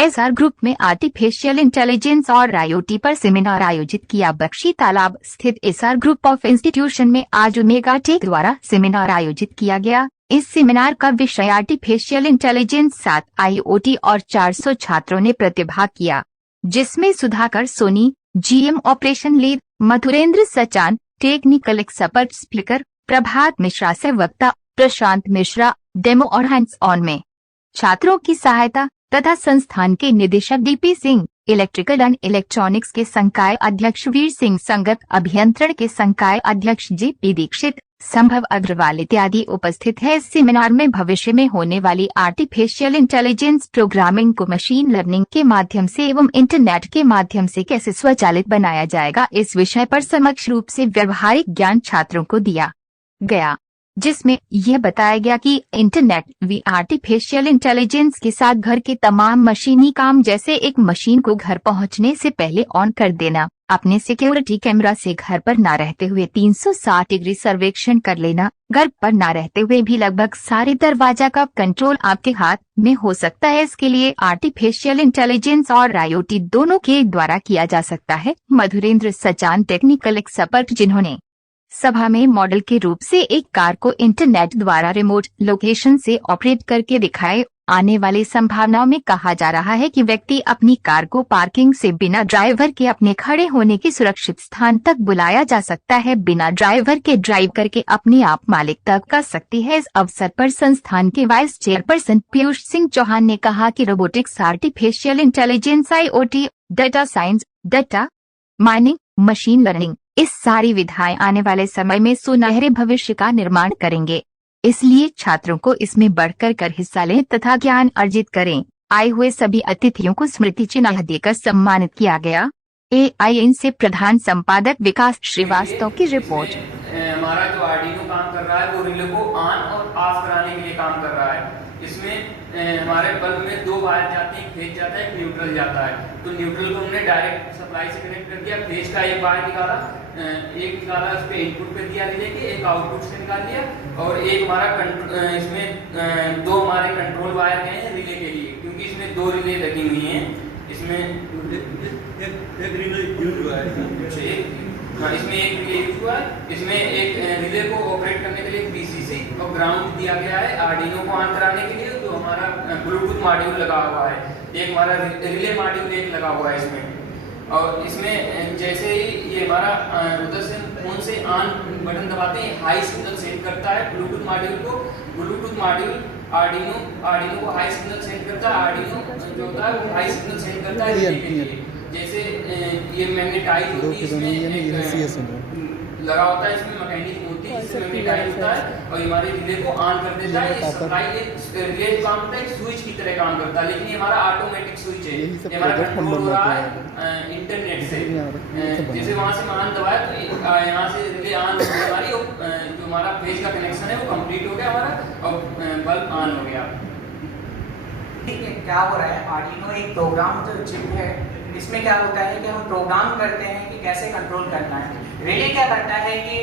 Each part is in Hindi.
एसआर ग्रुप में आर्टिफिशियल इंटेलिजेंस और आईओटी पर सेमिनार आयोजित किया। बख्शी तालाब स्थित एसआर ग्रुप ऑफ इंस्टीट्यूशन में आज ओमेगा टेक द्वारा सेमिनार आयोजित किया गया। इस सेमिनार का विषय आर्टिफिशियल इंटेलिजेंस 7 आईओटी और 400 छात्रों ने प्रतिभाग किया, जिसमें Sudhakar Soni GM operation lead, Madhurendra Sachan technical expert speaker, Prabhat Mishra से वक्ता, प्रशांत मिश्रा डेमो और हैंड्स ऑन में छात्रों की सहायता तथा संस्थान के निदेशक DP Singh, electrical and electronics के संकाय अध्यक्ष वीर सिंह संगत, अभियंत्रण के संकाय अध्यक्ष जेपी दीक्षित, संभव अग्रवाल इत्यादि उपस्थित है। इस सेमिनार में भविष्य में होने वाली आर्टिफिशियल इंटेलिजेंस प्रोग्रामिंग को मशीन लर्निंग के माध्यम से एवं इंटरनेट के माध्यम से कैसे स्वचालित बनाया जाएगा, इस विषय पर समग्र रूप से व्यवहारिक ज्ञान छात्रों को दिया गया, जिसमें यह बताया गया कि इंटरनेट वी आर्टिफिशियल इंटेलिजेंस के साथ घर के तमाम मशीनी काम, जैसे एक मशीन को घर पहुंचने से पहले ऑन कर देना, अपने सिक्योरिटी कैमरा से घर पर ना रहते हुए 360 डिग्री सर्वेक्षण कर लेना, घर पर ना रहते हुए भी लगभग सारे दरवाजा का कंट्रोल आपके हाथ में हो सकता है। इसके लिए आर्टिफिशियल इंटेलिजेंस और आईओटी दोनों के द्वारा किया जा सकता है। मधुरेंद्र सचान टेक्निकल एक्सपर्ट, जिन्होंने सभा में मॉडल के रूप से एक कार को इंटरनेट द्वारा रिमोट लोकेशन से ऑपरेट करके दिखाए। आने वाली संभावनाओं में कहा जा रहा है कि व्यक्ति अपनी कार को पार्किंग से बिना ड्राइवर के अपने खड़े होने के सुरक्षित स्थान तक बुलाया जा सकता है, बिना ड्राइवर के ड्राइव करके अपने आप मालिक तक कर सकती है। इस अवसर पर संस्थान के वाइस चेयरपर्सन पीयूष सिंह चौहान ने कहा कि robotics, artificial intelligence, IoT, data science, data mining, machine learning, इस सारी विधाएं आने वाले समय में सुनहरे भविष्य का निर्माण करेंगे। इसलिए छात्रों को इसमें बढ़कर कर हिस्सा लें तथा ज्ञान अर्जित करें। आए हुए सभी अतिथियों को स्मृति चिन्ह देकर सम्मानित किया गया। AIN से प्रधान संपादक विकास श्रीवास्तव की रिपोर्ट। हमारा जो आर्डिनो काम कर रहा है वो रिले को ऑन और ऑफ कराने के लिए काम कर रहा है। इसमें हमारे बल्ब में 2 वायर जाती हैं, फेज जाता है, एक न्यूट्रल जाता है। तो न्यूट्रल को हमने डायरेक्ट सप्लाई से कनेक्ट कर दिया, फेज का एक वायर निकाला, उस पे इनपुट पे दिया रिले के, एक आउटपुट से निकाल दिया, और एक हमारा इसमें 2 हमारे कंट्रोल वायर गए हैं रिले के लिए, क्योंकि इसमें 2 रिले लगी हुई हैं। इसमें एक रिले यूज हुआ है। हाँ, इसमें एक रिले यूज हुआ है। इसमें एक रिले को ऑपरेट करने के लिए VCC और ग्राउंड दिया गया है आर्डिनो को ऑन कराने के लिए। तो हमारा ब्लूटूथ मॉड्यूल लगा हुआ है, एक हमारा रिले मॉड्यूल एक लगा हुआ है इसमें। और इसमें जैसे ही ये हमारा उधर से फोन से ऑन बटन दबाते हैं, हाई सिग्नल सेंड करता है ब्लूटूथ मॉड्यूल को। ब्लूटूथ मॉड्यूल आर्डिनो को हाई सिग्नल सेंड करता है, आर्डिनो जो होता है वो हाई सिग्नल सेंड करता है रिले के लिए। जैसे ये मैग्नेटाइज होती है, इसमें लगा होता है, इसमें मैकेनिज्म होती है जिससे मैग्नेटाइज होता है और हमारे रिले को ऑन कर देता है। ये सप्लाई रिले काम करता है, एक स्विच की तरह काम करता है, लेकिन ये हमारा ऑटोमेटिक स्विच है। ये हमारा कंट्रोल हो रहा है इंटरनेट से। जैसे वहाँ से ऑन दबाया तो यहाँ से रिले ऑन हो गई हमारी, जो हमारा फेज का कनेक्शन है वो कंप्लीट हो गया हमारा और बल्ब ऑन हो गया। ठीक है, क्या हो रहा है, आर्डिनो एक प्रोग्राम जो चिप है, इसमें क्या होता है कि हम प्रोग्राम करते हैं कि कैसे कंट्रोल करना है। रिले क्या करता है कि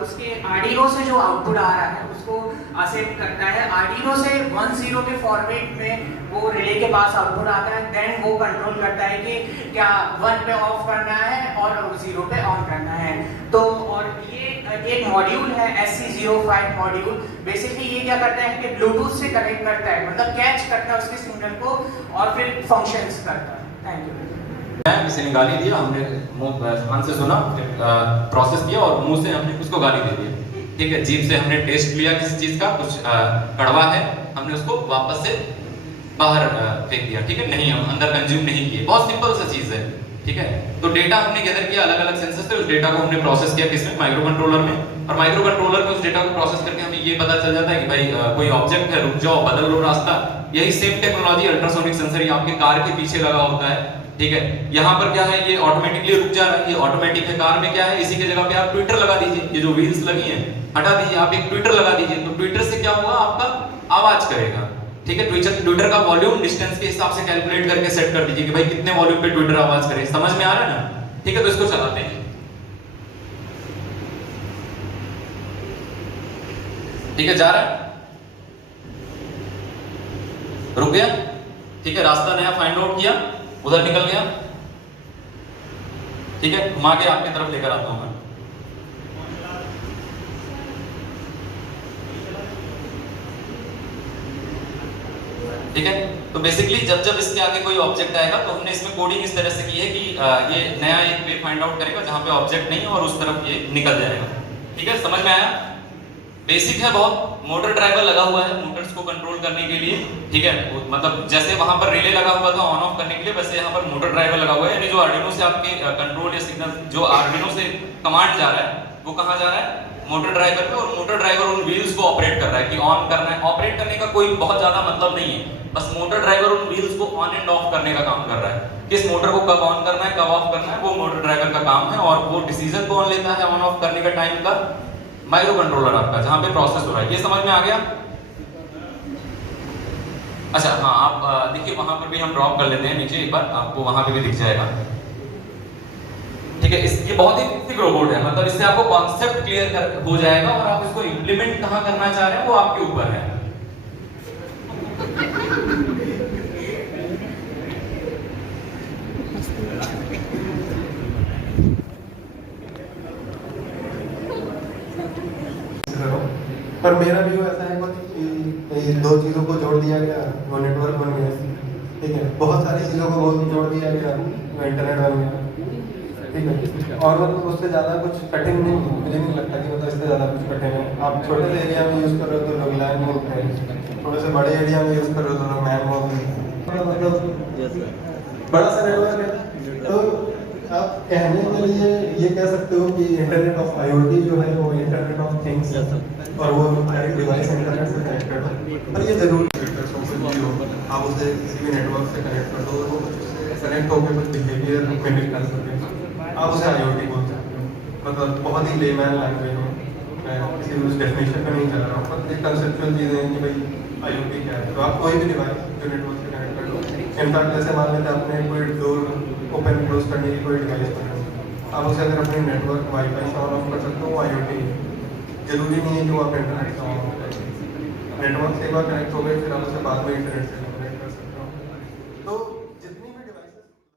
उसके आर्डिनो से जो आउटपुट आ रहा है उसको एक्सेप्ट करता है। आर्डिनो से 1-0 के फॉर्मेट में वो रिले के पास आउटपुट आता है, देन वो कंट्रोल करता है कि क्या 1 पे ऑफ करना है और 0 पे ऑन करना है। तो और ये एक मॉड्यूल है SC05 मॉड्यूल। बेसिकली ये क्या करता है कि ब्लूटूथ से कनेक्ट करता है, मतलब कैच करता है उसके सिग्नल को और फिर फंक्शंस करता है। Thank you. किसी ने गाली दिया, हमने कान से सुना, प्रोसेस किया और मुंह से हमने उसको गाली दे दिया। ठीक है, जीभ से हमने टेस्ट लिया किसी चीज का, कुछ कड़वा है, हमने उसको वापस से बाहर फेंक दिया। ठीक है, नहीं, हम अंदर कंज्यूम नहीं किए। बहुत सिंपल सा चीज है। ठीक है, तो डेटा हमने गैदर किया, अलग अलग सेंसर्स से उस डेटा को हमने प्रोसेस किया किसमें, माइक्रो कंट्रोलर में। और माइक्रो कंट्रोलर में उस डेटा को प्रोसेस करके हमें ये पता चल जाता है कि भाई कोई ऑब्जेक्ट है, रुक जाओ, बदल लो रास्ता। यही सेम टेक्नोलॉजी अल्ट्रासोनिक सेंसर आपके कार के पीछे लगा होता है। ठीक है, यहाँ पर क्या है, ये ऑटोमेटिकली रुक जा रहा है, ये ऑटोमेटिक है। कार में क्या है, इसी की जगह पे आप ट्विटर लगा दीजिए, ये जो व्हील्स लगी हैं हटा दीजिए, आप एक ट्विटर लगा दीजिए, तो ट्विटर से क्या होगा, आपका आवाज करेगा। ठीक है, ट्विटर का वॉल्यूम डिस्टेंस के हिसाब से कैलकुलेट करके सेट कर दीजिए कि भाई कितने वॉल्यूम पे ट्विटर आवाज करे। समझ में आ रहा है ना? ठीक है, तो इसको चलाते हैं। ठीक है, जा रहा है, रुक गया, ठीक है, रास्ता नया फाइंड आउट किया, उधर निकल गया। ठीक है, घुमा के आपकी तरफ लेकर आता हूं मैं। ठीक है, तो बेसिकली जब जब इसके आगे कोई ऑब्जेक्ट आएगा तो हमने इसमें कोडिंग इस तरह से की है कि ये नया एक वे फाइंड आउट करेगा जहां पे ऑब्जेक्ट नहीं है और उस तरफ ये निकल जाएगा। ठीक है, समझ में आया? बेसिक है बहुत। मोटर ड्राइवर लगा हुआ है मोटर्स को कंट्रोल करने के लिए। ठीक है, मतलब जैसे वहां पर रिले लगा हुआ था ऑन ऑफ करने के लिए, वैसे यहाँ पर मोटर ड्राइवर लगा हुआ है। यानी जो आर्डिनो से आपके कंट्रोल या सिग्नल, जो आर्डिनो से कमांड जा रहा है वो कहाँ जा रहा है? मोटर ड्राइवर पे। और मोटर ड्राइवर उन व्हील्स को ऑपरेट कर रहा है कि ऑन करना है। ऑपरेट करने का कोई बहुत ज्यादा मतलब नहीं है, बस मोटर ड्राइवर उन व्हील्स को ऑन एंड ऑफ करने का काम कर रहा है। किस मोटर को कब ऑन करना है, कब ऑफ करना है, वो मोटर ड्राइवर का काम है। और वो डिसीजन कौन लेता है ऑन ऑफ करने का टाइम का? माइक्रो कंट्रोलर आपका, जहां पे प्रोसेस हो रहा है। ये समझ में आ गया? अच्छा हाँ, आप देखिए वहां पर भी हम ड्रॉप कर लेते हैं नीचे एक बार, आपको वहां पे भी दिख जाएगा। ठीक है, ये बहुत ही बेसिक रोबोट है, मतलब इससे आपको कॉन्सेप्ट क्लियर हो जाएगा और आप इसको इंप्लीमेंट कहां करना चाह रहे हैं वो आपके ऊपर है। पर मेरा व्यू ऐसा है कि दो चीज़ों को जोड़ दिया गया, वो नेटवर्क बन गया। ठीक है, बहुत सारी चीज़ों को जोड़ दिया गया, वो इंटरनेट बन गया। ठीक है, और मतलब उससे ज़्यादा कुछ कठिन नहीं, मुझे नहीं लगता कि मतलब इससे ज़्यादा कुछ कठिन है। आप छोटे से एरिया में यूज़ कर रहे हो तो लोग लाइन बोलते हैं, थोड़े से बड़े एरिया में यूज़ कर रहे हो तो लोग मैम बोलते हैं। मतलब बड़ा सा नेटवर्क है। तो आप कहने के लिए ये कह सकते हो कि इंटरनेट ऑफ आईओटी जो है वो इंटरनेट ऑफ थिंग्स है और वो हर एक डिवाइस इंटरनेट से कनेक्टेड है। पर ये जरूरी आप उसे किसी भी नेटवर्क से कनेक्ट कर दो, वो कनेक्ट होकर कुछ बिहेवियर मिमिक कर सकते हैं, आप उसे आईओटी बोल सकते हो। मतलब बहुत ही लेमैन लैंग्वेज में, मैं किसी उस डेफिनेशन पर नहीं चल रहा हूँ, पर एक कंसेप्चुअल चीज़ें हैं कि भाई आईओटी क्या है। तो आप कोई भी डिवाइस जो नेटवर्क से कनेक्ट कर दो, इनफैक्ट जैसे मान लेते आपने कोई डोर ओपन क्लोज करने की कोई डिवाइस बनाई, आप उसे अगर अपने नेटवर्क वाईफाई से ऑन ऑफ कर सकते हो, वो आईओटी जरूरी नहीं है कि वो आप इंटरनेट से ऑन ऑफ करें। नेटवर्क से एक बार कनेक्ट हो गए फिर आप उसे बाद में इंटरनेट से